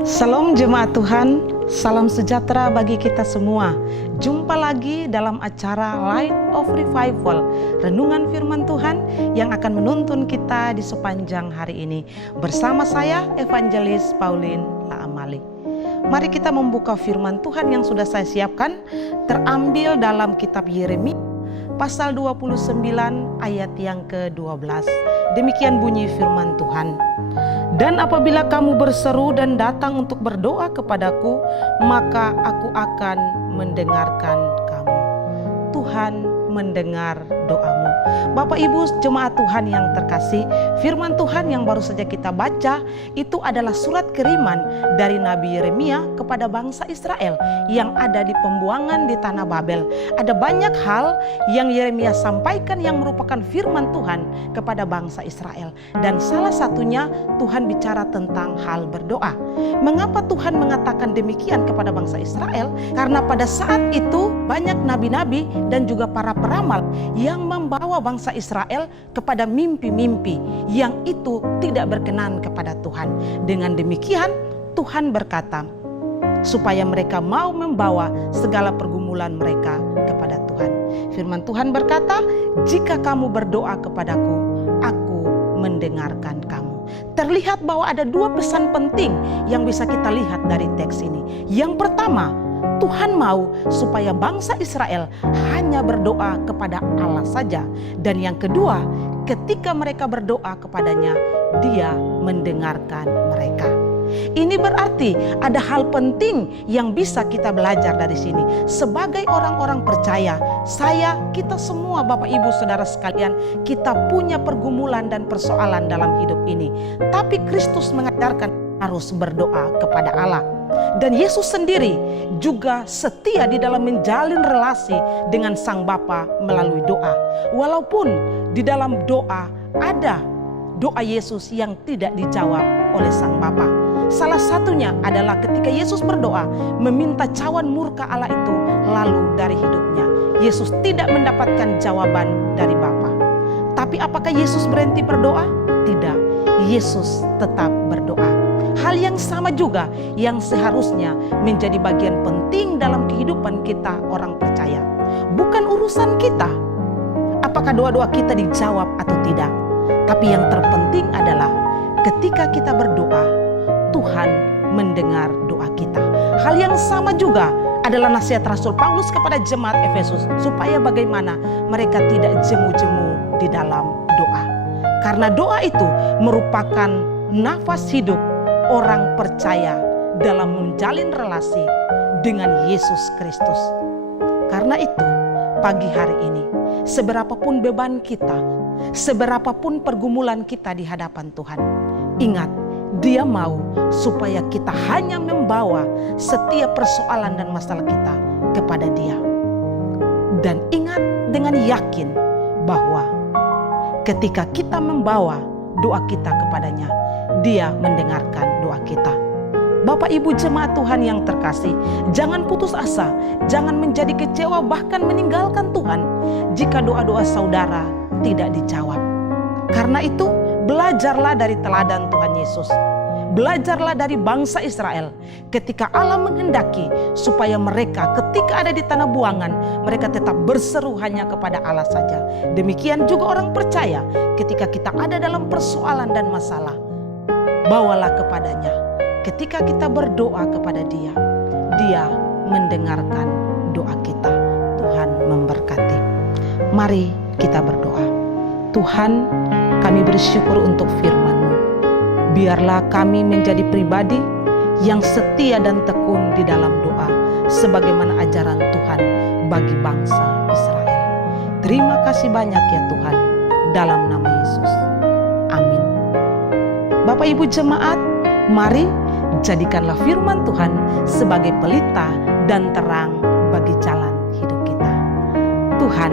Salam jemaat Tuhan, salam sejahtera bagi kita semua. Jumpa lagi dalam acara Light of Revival, renungan firman Tuhan yang akan menuntun kita di sepanjang hari ini. Bersama saya, Evangelis Pauline Laamali. Mari kita membuka firman Tuhan yang sudah saya siapkan, terambil dalam kitab Yeremia, pasal 29 ayat yang ke-12. Demikian bunyi firman Tuhan. Dan apabila kamu berseru dan datang untuk berdoa kepadaku, maka aku akan mendengarkan kamu. Tuhan mendengar doamu. Bapak Ibu jemaat Tuhan yang terkasih, firman Tuhan yang baru saja kita baca itu adalah surat kiriman dari Nabi Yeremia kepada bangsa Israel yang ada di pembuangan di tanah Babel. Ada banyak hal yang Yeremia sampaikan yang merupakan firman Tuhan kepada bangsa Israel, dan salah satunya Tuhan bicara tentang hal berdoa. Mengapa Tuhan mengatakan demikian kepada bangsa Israel? Karena pada saat itu banyak nabi-nabi dan juga para peramal yang membawa bangsa Israel kepada mimpi-mimpi yang itu tidak berkenan kepada Tuhan. Dengan demikian Tuhan berkata supaya mereka mau membawa segala pergumulan mereka kepada Tuhan. Firman Tuhan berkata, jika kamu berdoa kepadaku, aku mendengarkan kamu. Terlihat bahwa ada dua pesan penting yang bisa kita lihat dari teks ini. Yang pertama, Tuhan mau supaya bangsa Israel hanya berdoa kepada Allah saja. Dan yang kedua, ketika mereka berdoa kepadanya, Dia mendengarkan mereka. Ini berarti ada hal penting yang bisa kita belajar dari sini. Sebagai orang-orang percaya, kita semua Bapak Ibu Saudara sekalian, kita punya pergumulan dan persoalan dalam hidup ini. Tapi Kristus mengajarkan harus berdoa kepada Allah. Dan Yesus sendiri juga setia di dalam menjalin relasi dengan Sang Bapa melalui doa. Walaupun di dalam doa ada doa Yesus yang tidak dijawab oleh Sang Bapa. Salah satunya adalah ketika Yesus berdoa meminta cawan murka Allah itu lalu dari hidupnya. Yesus tidak mendapatkan jawaban dari Bapa. Tapi apakah Yesus berhenti berdoa? Tidak. Yesus tetap berdoa. Hal yang sama juga yang seharusnya menjadi bagian penting dalam kehidupan kita orang percaya. Bukan urusan kita apakah doa-doa kita dijawab atau tidak. Tapi yang terpenting adalah ketika kita berdoa, Tuhan mendengar doa kita. Hal yang sama juga adalah nasihat Rasul Paulus kepada jemaat Efesus, supaya bagaimana mereka tidak jemu-jemu di dalam doa. Karena doa itu merupakan nafas hidup orang percaya dalam menjalin relasi dengan Yesus Kristus. Karena itu, pagi hari ini, seberapapun beban kita, seberapapun pergumulan kita di hadapan Tuhan, ingat, Dia mau supaya kita hanya membawa setiap persoalan dan masalah kita kepada Dia. Dan ingat dengan yakin bahwa ketika kita membawa doa kita kepadanya, Dia mendengarkan doa kita. Bapak Ibu jemaat Tuhan yang terkasih, jangan putus asa, jangan menjadi kecewa bahkan meninggalkan Tuhan jika doa-doa saudara tidak dijawab. Karena itu, belajarlah dari teladan Tuhan Yesus. Belajarlah dari bangsa Israel ketika Allah menghendaki supaya mereka ketika ada di tanah buangan, mereka tetap berseru hanya kepada Allah saja. Demikian juga orang percaya ketika kita ada dalam persoalan dan masalah, bawalah kepadanya. Ketika kita berdoa kepada Dia, Dia mendengarkan doa kita. Tuhan memberkati. Mari kita berdoa. Tuhan, kami bersyukur untuk firman-Mu. Biarlah kami menjadi pribadi yang setia dan tekun di dalam doa, sebagaimana ajaran Tuhan bagi bangsa Israel. Terima kasih banyak ya Tuhan, dalam nama Yesus. Amin. Bapak Ibu jemaat, mari jadikanlah firman Tuhan sebagai pelita dan terang bagi jalan hidup kita. Tuhan